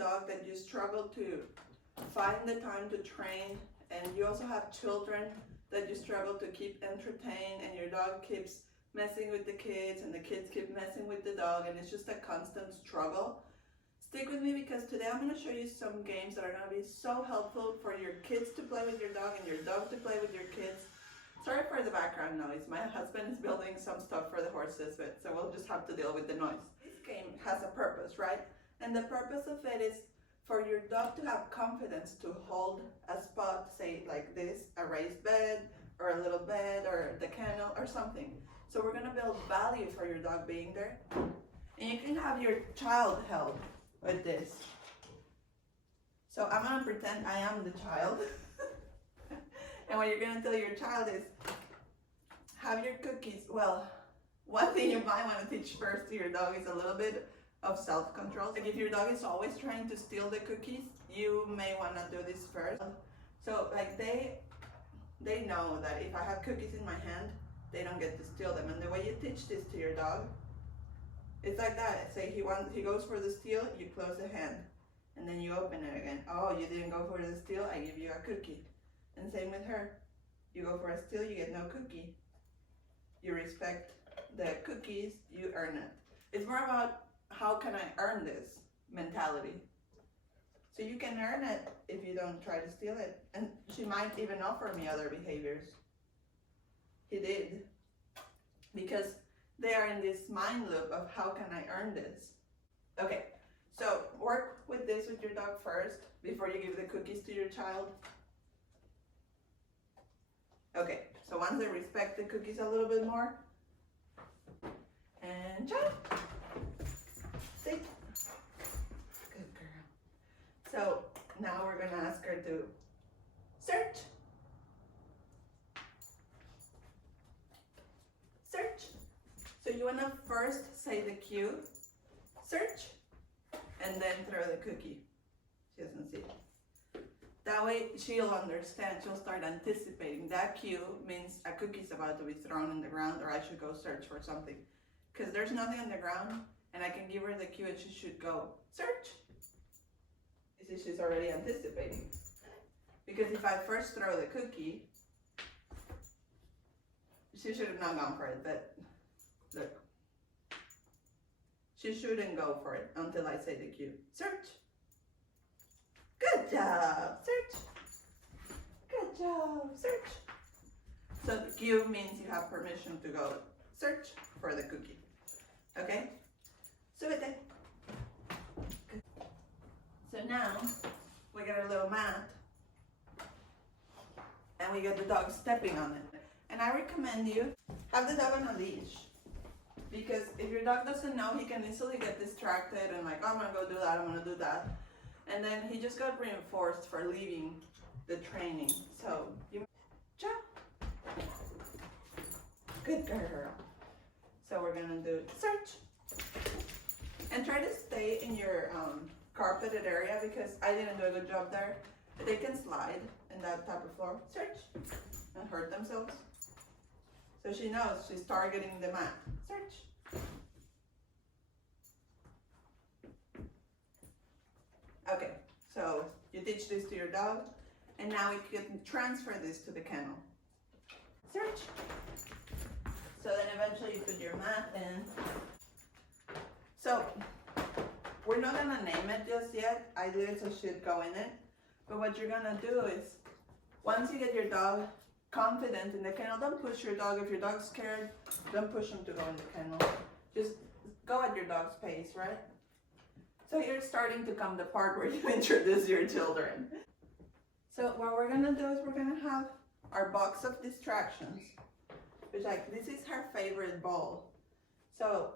dog that you struggle to find the time to train, and you also have children that you struggle to keep entertained, and your dog keeps messing with the kids and the kids keep messing with the dog, and it's just a constant struggle, stick with me because today I'm going to show you some games that are going to be so helpful for your kids to play with your dog and your dog to play with your kids. Sorry for the background noise. My husband is building some stuff for the horses, so we'll just have to deal with the noise. This game has a purpose, right? And the purpose of it is for your dog to have confidence to hold a spot, say like this, a raised bed or a little bed or the kennel or something. So we're gonna build value for your dog being there. And you can have your child held with this. So I'm gonna pretend I am the child. And what you're gonna tell your child is, have your cookies. Well, one thing you might wanna teach first to your dog is a little bit of self-control. Like if your dog is always trying to steal the cookies, you may wanna do this first. So like they know that if I have cookies in my hand, they don't get to steal them. And the way you teach this to your dog, it's like that. Say he goes for the steal, you close the hand, and then you open it again. Oh, you didn't go for the steal, I give you a cookie. And same with her. You go for a steal, you get no cookie. You respect the cookies, you earn it. It's more about how can I earn this mentality. So you can earn it if you don't try to steal it. And she might even offer me other behaviors. He did. Because they are in this mind loop of how can I earn this. Okay, so work with this with your dog first before you give the cookies to your child. Okay, so once they respect the cookies a little bit more, and child, sit. Good girl. So now we're gonna ask her to search. Search. So you wanna first say the cue, search, and then throw the cookie. She doesn't see it. That way she'll understand, she'll start anticipating. That cue means a cookie's about to be thrown in the ground or I should go search for something. Because there's nothing on the ground and I can give her the cue and she should go search. You see, she's already anticipating. Because if I first throw the cookie, she should have not gone for it, but look. She shouldn't go for it until I say the cue. Search. Good job. Search. Good job. Search. So the cue means you have permission to go search for the cookie. Okay? Súbete. Good. So now we got our little mat and we got the dog stepping on it. And I recommend you have the dog on a leash. Because if your dog doesn't know, he can easily get distracted and like, oh, I'm gonna go do that, I'm gonna do that. And then he just got reinforced for leaving the training. So, you jump. Good girl. So we're gonna do search. And try to stay in your carpeted area because I didn't do a good job there. They can slide in that type of floor. Search. And hurt themselves. So she knows she's targeting the mat. Search. Okay, so you teach this to your dog, and now you can transfer this to the kennel. Search. So then eventually you put your mat in. So we're not gonna name it just yet. I did it so she'd go in it. But what you're gonna do is, once you get your dog confident in the kennel, don't push your dog. If your dog's scared, don't push him to go in the kennel. Just go at your dog's pace, right? So you're starting to come the part where you introduce your children. So what we're gonna do is we're gonna have our box of distractions, which like, this is her favorite ball. So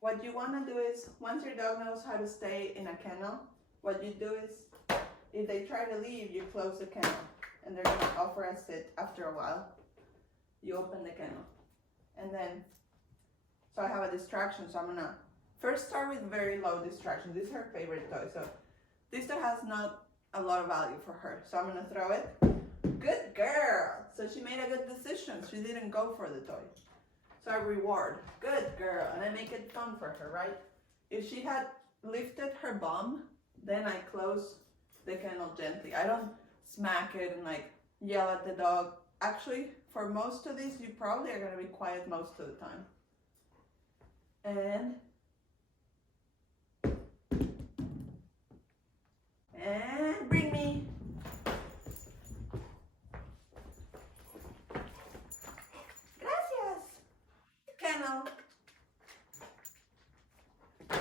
what you wanna do is, once your dog knows how to stay in a kennel, what you do is, if they try to leave, you close the kennel. And they're gonna offer a sit after a while. You open the kennel. And then, so I have a distraction, so I'm gonna first start with very low distraction. This is her favorite toy. So this toy has not a lot of value for her. So I'm gonna throw it. Good girl. So she made a good decision. She didn't go for the toy. So I reward. Good girl. And I make it fun for her, right? If she had lifted her bum then I close the kennel gently. I don't smack it and like yell at the dog. Actually, for most of these, you probably are going to be quiet most of the time. And bring me. Gracias. Kennel. So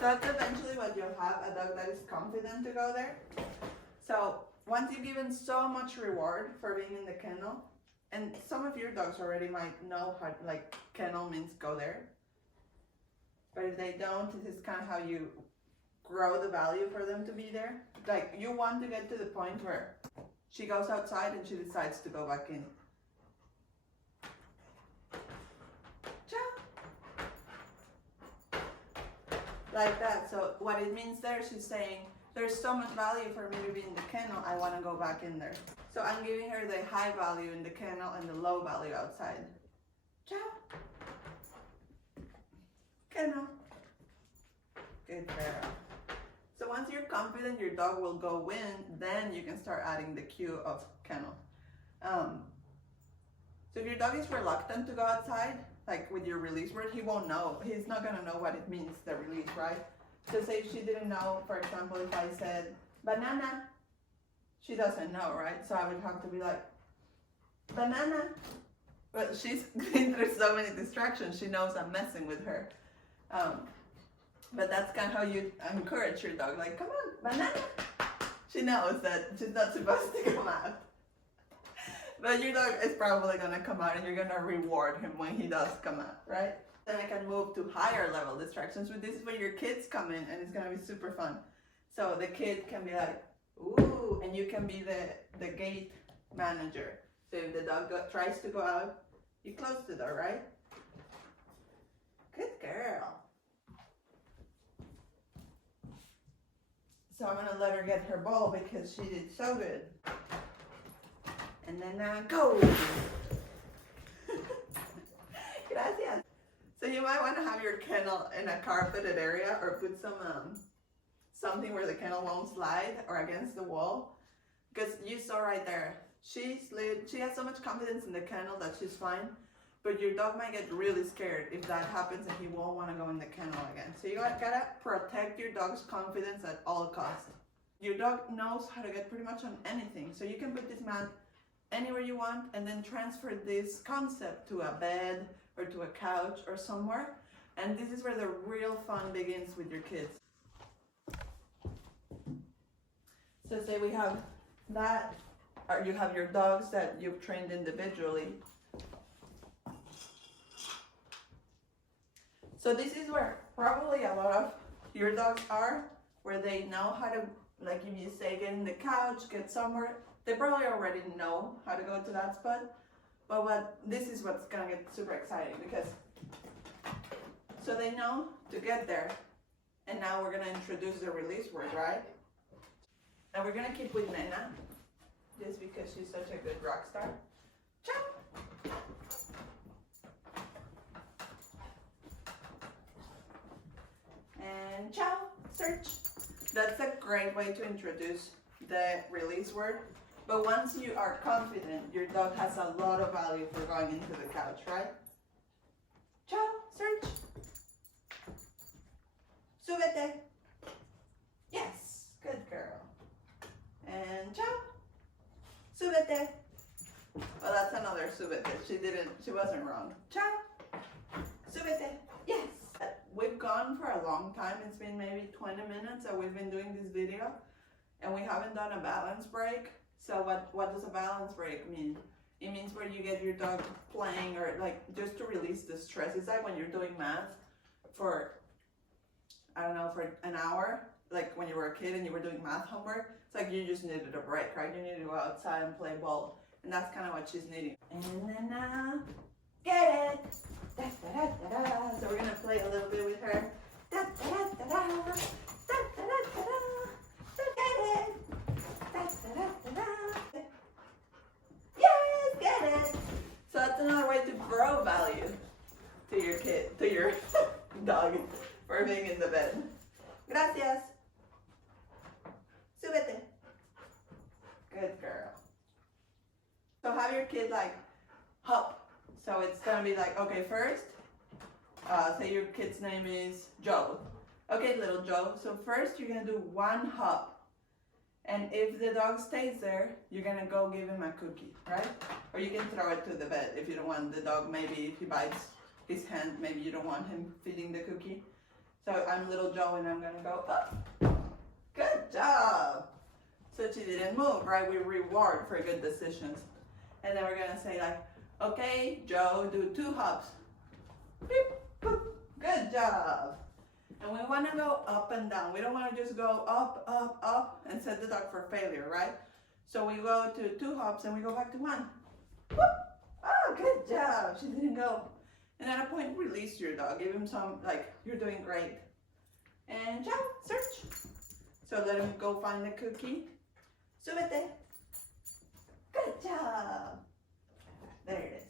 that's eventually what you'll have, a dog that is confident to go there. So once you've given so much reward for being in the kennel, and some of your dogs already might know how, like, kennel means go there. But if they don't, this is kind of how you grow the value for them to be there. Like, you want to get to the point where she goes outside and she decides to go back in. Like that. So what it means there, she's saying, there's so much value for me to be in the kennel, I want to go back in there. So I'm giving her the high value in the kennel and the low value outside. Ciao. Kennel. Good girl. So once you're confident your dog will go in, then you can start adding the cue of kennel. So if your dog is reluctant to go outside, like with your release word, he won't know. He's not gonna know what it means, the release, right? So say if she didn't know, for example, if I said banana, she doesn't know, right? So I would have to be like, banana. But she's been through so many distractions, she knows I'm messing with her. But that's kind of how you encourage your dog, like, come on, banana. She knows that she's not supposed to come out. But your dog is probably gonna come out and you're gonna reward him when he does come out, right? Then I can move to higher level distractions. So this is where your kids come in and it's gonna be super fun. So the kid can be like, ooh, and you can be the gate manager. So if the dog tries to go out, you close the door, right? Good girl. So I'm gonna let her get her ball because she did so good. And then go. Gracias. So you might want to have your kennel in a carpeted area or put some something where the kennel won't slide or against the wall. Because you saw right there, she has so much confidence in the kennel that she's fine. But your dog might get really scared if that happens and he won't want to go in the kennel again. So you gotta protect your dog's confidence at all costs. Your dog knows how to get pretty much on anything. So you can put this mat anywhere you want and then transfer this concept to a bed or to a couch or somewhere. And this is where the real fun begins with your kids. So say we have that, or you have your dogs that you've trained individually. So this is where probably a lot of your dogs are, where they know how to, like if you say get in the couch, get somewhere, they probably already know how to go to that spot. But this is what's gonna get super exciting because, so they know to get there. And now we're gonna introduce the release word, right? And we're gonna keep with Nena, just because she's such a good rock star. Ciao! And ciao, search. That's a great way to introduce the release word. But once you are confident, your dog has a lot of value for going into the couch, right? Ciao, search. Súbete. Yes, good girl. And ciao. Súbete. Well, that's another súbete. She wasn't wrong. Ciao. Súbete. Yes. We've gone for a long time. It's been maybe 20 minutes that we've been doing this video and we haven't done a balance break. So what does a balance break mean? It means where you get your dog playing or like just to release the stress. It's like when you're doing math for, I don't know, for an hour, like when you were a kid and you were doing math homework. It's like you just needed a break, right? You need to go outside and play ball. And that's kind of what she's needing. And then get it. Da, da, da, da, da. So we're gonna play a little bit with her. Da, da, da, da, da. Da, da, da, da, da. Get it. Da, da, da, da, da. Yes, get it. So that's another way to grow value to your kid, to your dog for being in the bed. Gracias. kid like hop. So it's gonna be like, okay, first, say your kid's name is Joe. Okay, little Joe. So first you're gonna do one hop. And if the dog stays there, you're gonna go give him a cookie, right? Or you can throw it to the bed if you don't want the dog, maybe if he bites his hand, maybe you don't want him feeding the cookie. So I'm little Joe and I'm gonna go up. Good job. So she didn't move, right? We reward for good decisions. And then we're gonna say like, okay, Joe, do 2 hops. Beep, boop. Good job. And we want to go up and down. We don't want to just go up, up, up and set the dog for failure, right? So we go to 2 hops and we go back to 1. Whoop. Oh, good job. She didn't go. And at a point, release your dog. Give him some, like, you're doing great. And jump, search. So let him go find the cookie. Súbete. Good job. There it is.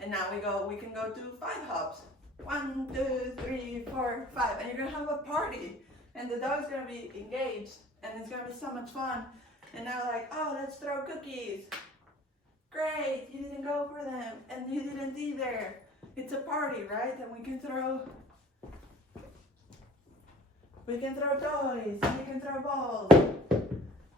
And now we can go to 5 hops. 1, 2, 3, 4, 5, and you're gonna have a party, and the dog's gonna be engaged, and it's gonna be so much fun. And now, like, oh, let's throw cookies. Great, you didn't go for them, and you didn't either. It's a party, right? And we can throw toys, and we can throw balls.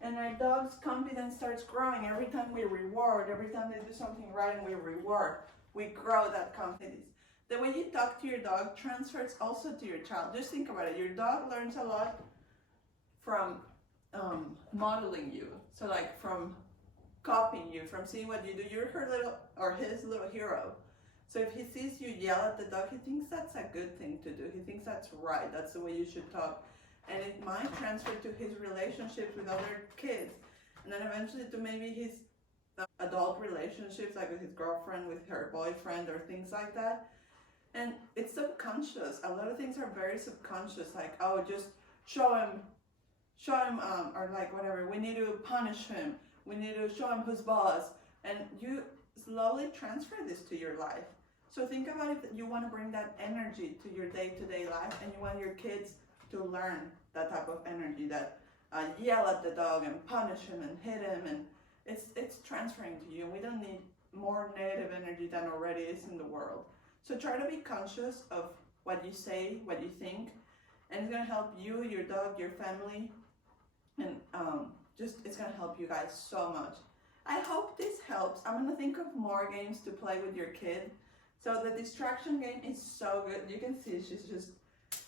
And our dog's confidence starts growing every time we reward. Every time they do something right and we reward, we grow that confidence. The way you talk to your dog transfers also to your child. Just think about it. Your dog learns a lot from modeling you. So like from copying you, from seeing what you do. You're her little, or his little hero. So if he sees you yell at the dog, he thinks that's a good thing to do. He thinks that's right. That's the way you should talk. And it might transfer to his relationships with other kids. And then eventually to maybe his adult relationships, like with his girlfriend, with her boyfriend, or things like that. And it's subconscious. A lot of things are very subconscious, like, oh, just show him, or like whatever. We need to punish him. We need to show him who's boss. And you slowly transfer this to your life. So think about if you want to bring that energy to your day-to-day life, and you want your kids to learn that type of energy, that yell at the dog and punish him and hit him, and it's transferring to you. We don't need more negative energy than already is in the world. So try to be conscious of what you say, what you think, and it's gonna help you, your dog, your family, and it's gonna help you guys so much. I hope this helps. I'm gonna think of more games to play with your kid. So the distraction game is so good. You can see she's just,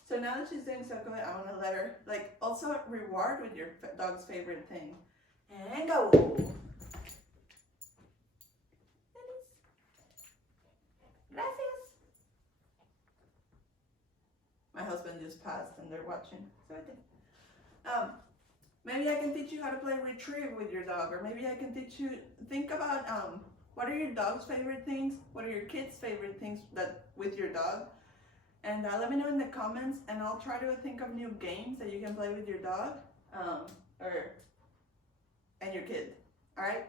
so now that she's doing so good, I wanna let her, like, also reward with your dog's favorite thing. And go. Gracias. My husband just passed and they're watching. So maybe I can teach you how to play retrieve with your dog, or maybe I can teach you, think about what are your dog's favorite things, what are your kids' favorite things that with your dog, and let me know in the comments, and I'll try to think of new games that you can play with your dog and your kid. All right.